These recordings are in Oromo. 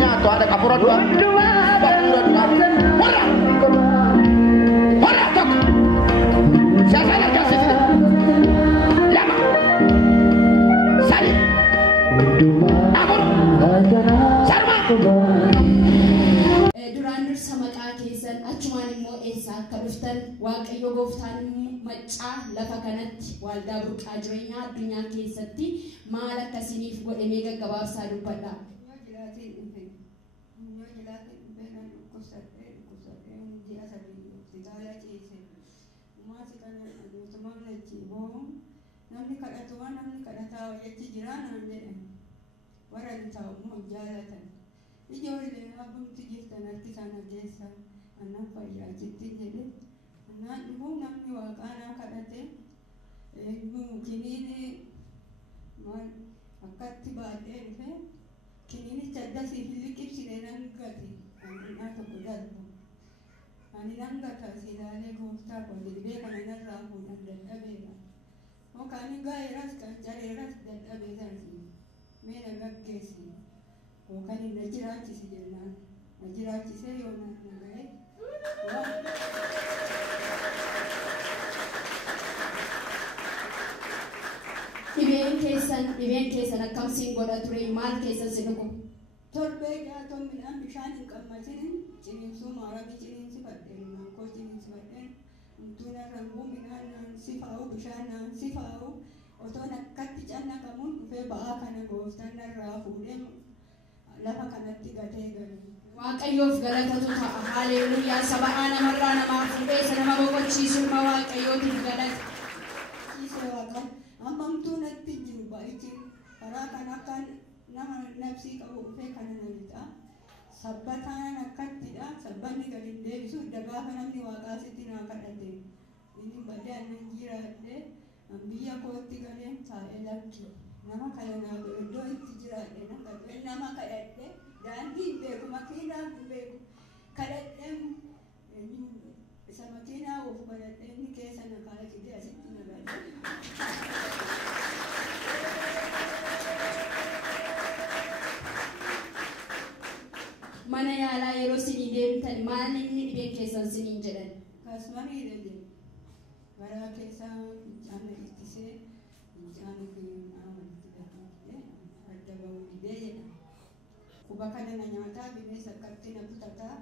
nyato ada kapura dua. Kapura dua. Wala tok. Siapa nak kasih sini? Lama. Sali. Akur. Sarma. Duraan dursa maqaa keessan achumaan immoo eessaa akka dhuftan Waaqayyo Gooftaan macaa lafa kanatti waldaa burqaa jireenyaa addunyaa keessatti maal akkasiniif godhamee gaggabaabsaa dubbadha. Namni kadhatuwa namni kadhataa wajjin jiraan warra ta'u jaalatan ijoollee abbumti jirtan harkisaan ageessa annan fayyaa jetti jedhe annaan dhufuu namni waaqaanaa kadhate kiniini maal akkatti baadhee dhufe kiniinicha addasii fi liqibsine nan gati annaa tokko darbu ani nan gata silaalee gooftaa qollibee kana narraa fuudhan dadhabeera Mokani gairas kan jareras dadhabeesarsi meena gaggeessi Mokani najiraachisi jennaan najiraachisee yoo nagaye dhibeen keessan akkamsiin godha ture maal keessan si dhugu torbee jaatoon midhaan bishaan hin qammasinin ciniinsuu maarabi ciniinsifadheen koo ciniinsifadheen Tuna rambu minan sifau bishanan sifau oton akkatti canna qabuun dhufee ba'aa kana gooftaan irraa fuudhee lafa kanatti gatee galu. Waaqayyoof galatatu ta'a. Haleluuyaa sabaa namarraa namaaf fuudhee nama boqochiisu Waaqayyootiif galata. Ciisee waaqa ammamtuu natti jiru baay'ee karaa kana kan nama nafsii qabu dhufee kana namiidha. Sabbataan akkattidha sabbanni gadi deebisu gaafa namni waaqaa sitti naa kadhate inni badee annan jiraadhe biyya kootti galeen taa'ee lakki nama kana naa iddoo itti jiraadhe nama kadhadhe daandii hin beeku makiinaa hin beeku kadhadhe isa makiinaa of kadhadhe inni keessa na kaa'ee asitti na gadhe. Mana yaalaa yeroo sinii deemtan maal inni dhibeen keessan siniin jedhan? Kasmarii jedhe garaa keessaa fincaana ittisee fincaana adda bahuu didee jedha. Quba kana na nyaataa bineensa akkatti na butataa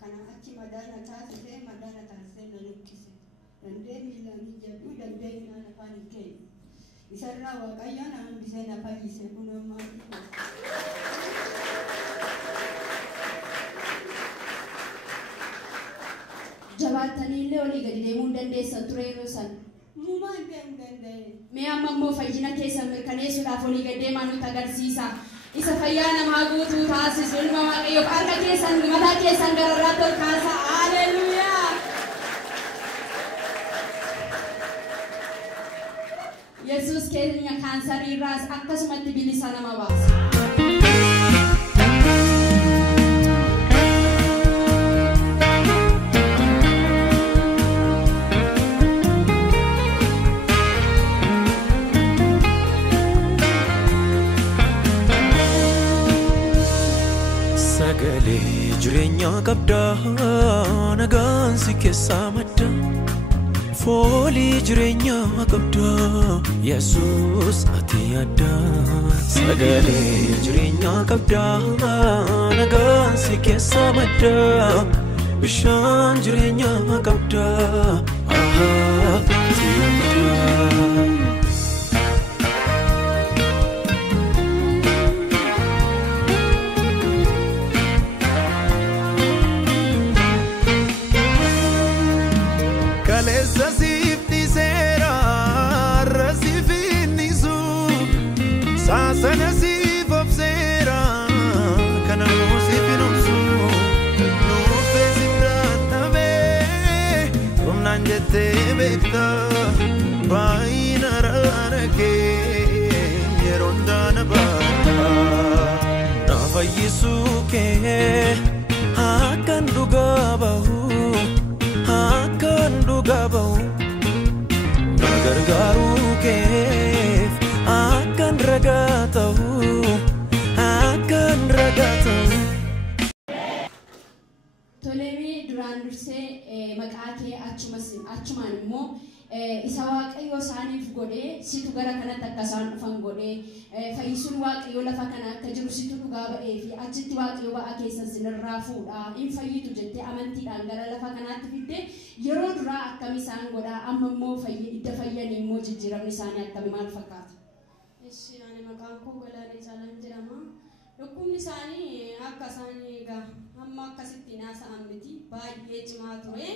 kana achi madaana taasisee madaana taasisee na luqqise. Dandee miilaan jabduu dandee miilaan afaan hin kennu. Isarraa Waaqayyoon hambisee na fayyise kun ammaa. Jabaataniillee olii gadi deemuu dandeessan ture yeroo san. Muumaan deemuu danda'e. Mee amma immoo fayyina keessan mirkaneessuudhaaf olii gadi deemaa nutti agarsiisa. Isa fayyaa namaa guutuu taasisu ilma Waaqayyoof harka keessan mataa keessan gararraatti ol kaasaa. Haleluuyaa. Yesuus keenya kaansarii irraas akkasumatti bilisa nama baasa. Jireenya qabdaa nagaan si keessaa madda foolii jireenya qabdaa Yesuus ati adda sagalee jireenya qabdaa nagaan si keessaa madda bishaan jireenya qabdaa ati adda. Sana si fobsera kana si finumsu no fesibrata be romnanjete beta baina rarake yerondana ba na fayisuke akan dugabahu na gargaruke akan ragatau dursee maqaa kee achumaan immoo isa waaqayyo isaaniif godhee situ gara kanatti akka isaan dhufan godhee fayyisuun waaqayyo lafa kana akka jiru situ dhugaa ba'ee fi achitti waaqayyo ba'a keessan sinirraa fuudha in fayyitu jettee amantiidhaan gara lafa kanaatti fiddee yeroo duraa akkam isaan godhaa amma immoo idda fayyanii immoo jijjiiramni isaanii akkami maal fakkaata? Eshi ani maqaan koo Galaanee Jaalan jedhama. Dhukkubni isaanii akka isaan egaa amma akkasitti naasa'an miti baay'ee cimaa ture.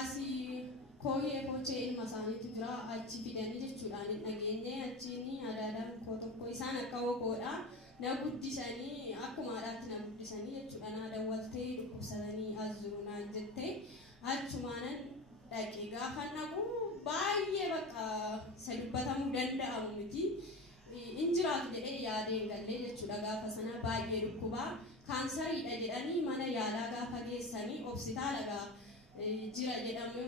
Asii kooyee kochee ilma isaaniitu jira achi fidanii jechuudhaan dhageenye achiin adaadaan koo tokko isaan akka hokoodha na guddisanii akkuma haadhaatti na guddisanii jechuudha na dawwaltee dhukkubsatanii as jiru naan jettee achumaanan dhaqee gaafa naqu baay'ee bakka isa dubbatamuu danda'amu miti in jiraatu jedhee yaadeen gallee jechuudha gaafa sana baay'ee dhukkubaa kaansariidha jedhanii mana yaalaa gaafa geessanii hospitaala jira jedhamu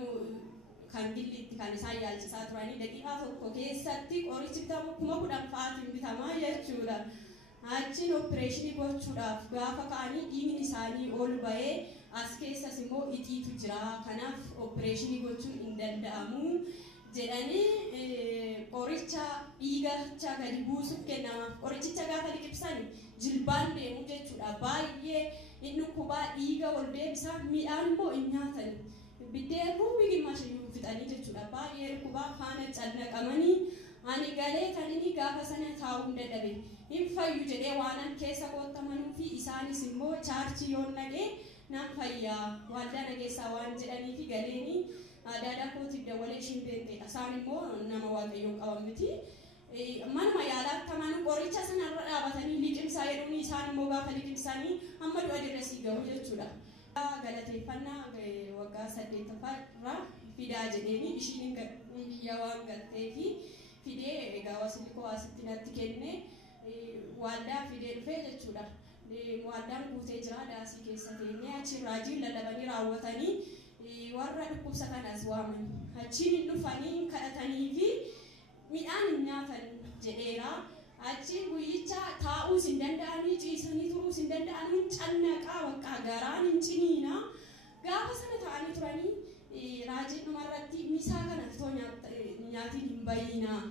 kan gillitti kan isaan yaalchisaa turanii daqiiqaa tokko keessatti qorichi bitamu 10,000 fa'aatiin bitamaa jechuudha. Achiin opereeshinii gochuudhaaf gaafa ka'anii dhiigni isaanii ol ba'ee as keessas immoo ixiitu jira kanaaf opereeshinii gochuun hin danda'amu jedhanii qoricha dhiigacha gadi buusuuf kennama. Qorichicha gaafa liqibsanii jilbaan deemu jechuudha baay'ee inni kubaa dhiiga ol deebisaa midhaan immoo hin nyaatan biddeen ruubii gimmaashayyuu fixanii jechuudha baay'ee kubaa faana callaqamanii ani galee kan inni gaafa sana taa'uu dadhabe hin fayyu jedhee waanan keessa qoottamanuu fi isaanis immoo chaarchii yoon naqee nan fayyaa waldaa nageessaa waan jedhanii fi galeeni adaadhaa kootiif dawalee ishiin beekteedha isaan immoo nama waaqayyoon qaban miti. Manuma yaalaatti kamaan qoricha sanarra dhaabatanii liqimsaa jedhuun isaan immoo gaafa liqimsanii amma du'a dirrasii gahu jechuudha. Galateeffannaa waggaa 8ffaarraa fidaa jedheeni ishiin biyya waan galtee fi fidee egaa wasilli koo asitti natti kenne waldaa fidee dhufee jechuudha. Waldaan guutee jira daasii keessa teenyee achiin raajii lallabanii raawwatanii warra dhukkubsatan as waaman achiin dhufanii kadhatanii fi midhaan hin nyaatan jedheera achiin guyyicha taa'uus hin danda'anii ciisanii turuus hin danda'anii cannaqaa bakka garaan hin ciniina gaafa sana ta'anii turanii raajii dhumarratti misaa kana too nyaatiin hin bayyinaa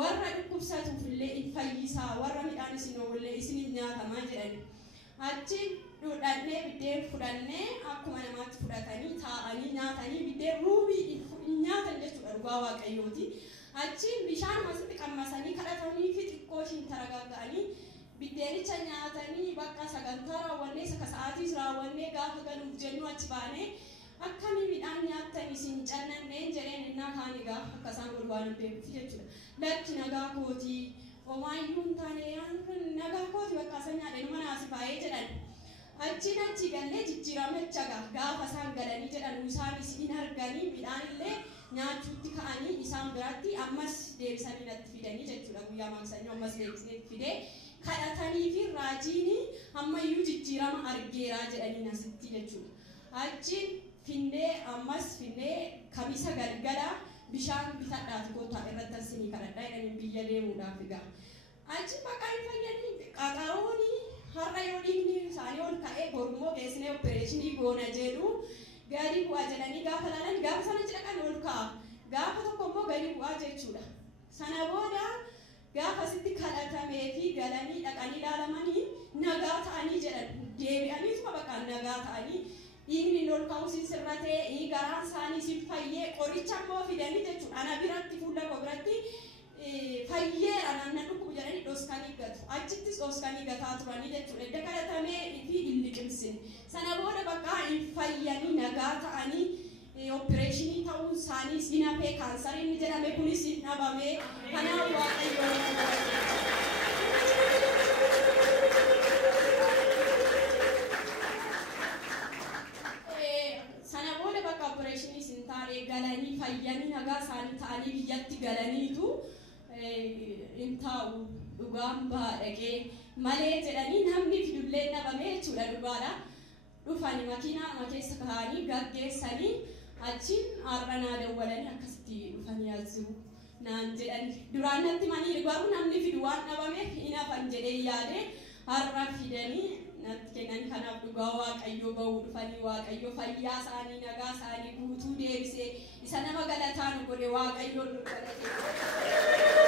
warra dhukkubsatuuf illee hin fayyisaa warra midhaan isin oollee isin nyaatamaa jedhan achiin dhudhannee biddeen fudhannee akkuma namaatti fudhatanii taa'anii nyaatanii biddeen ruubii hin nyaatan jechuudha dhugaa waaqayyooti. Achiin bishaan asitti qammasanii kadhatanii fi xiqqoo ishiin taragaaga'anii biddeenicha nyaatanii bakka sagantaa raawwannee sa'aatiis raawwannee gaafa galuuf jennu achi baanee akkamii midhaan nyaattan isin cannanneen jedheen innaa kaanii gaafa akka isaan ol waan beekuuf jechuudha. Lakki nagaa kootii homaayyuu hin taane nagaa kooti bakka isa nyaadheen mana asii baay'ee jedhan. Achiin achi gallee jijjiiramacha gaafa isaan galanii jedhan isaanis hin arganii midhaan illee nyaachuutti ka'anii isaan biratti ammas deebisanii natti fidanii jechuudha guyyaa maaksanii ammas deebisanii fidee kadhatanii fi raajiin ammayyuu jijjiirama argeeraa jedhanii nasitti jechuudha. Achiin finnee ammas finnee kamisa galgala bishaan bitadhaati kootaa irratti asinii kadhadhaa jedhanii biyya deemuudhaaf egaa. Achi maqaa hin fayyanii qaqaroonii har'a yoo dhiigni isaanii ol ka'ee borummoo geessinee opereeshinii goona jedhu gadi bu'aa jedhanii gaafa laalan gaafa sana jedhan ol ka'a gaafa tokko immoo gadi bu'aa jechuudha. Sana booda gaafa asitti kadhatamee fi galanii dhaqanii ilaalamanii nagaa ta'anii jedhan deebi'aniituma bakka nagaa ta'anii dhiigni ol ka'uu sin sirratee garaan isaanii sin fayyee qoricha immoo fidanii jechuudha. Ana biratti fuula koo biratti fayyeera naannan dhukkubu jedhanii dhoskanii gatu achittis dhoskanii gataa turanii jechuudha. Edda kadhatamee fi hin liqimsin sana booda bakka hin fayyanii nagaa ta'anii opereeshinii ta'uu isaanii sin hafee kaansariin jedhame kunis hin dhabame kanaaf waaqayyoon sana booda bakka opereeshinii sin taane galanii fayyanii nagaa isaanii ta'anii biyyatti galaniitu intaa'u dhugaan baadhaqee malee jedhanii namni fidullee dhabame jechuudha dhugaadha. Dhufanii makiinaa keessa kaa'anii gaggeessanii achiin har'anaa dawwalanii akkasitti dhufanii jiru naan jedhani. Duraan natti manii garuu namni fidu waan dhabameef hin hafan jedhee yaade har'a fidanii natti kennanii kanaaf dhugaa waaqayyo ba'uu dhufanii waaqayyo fayyaa isaanii nagaa isaanii guutuu deebisee isa nama galataan godhe waaqayyoon nu kadhate.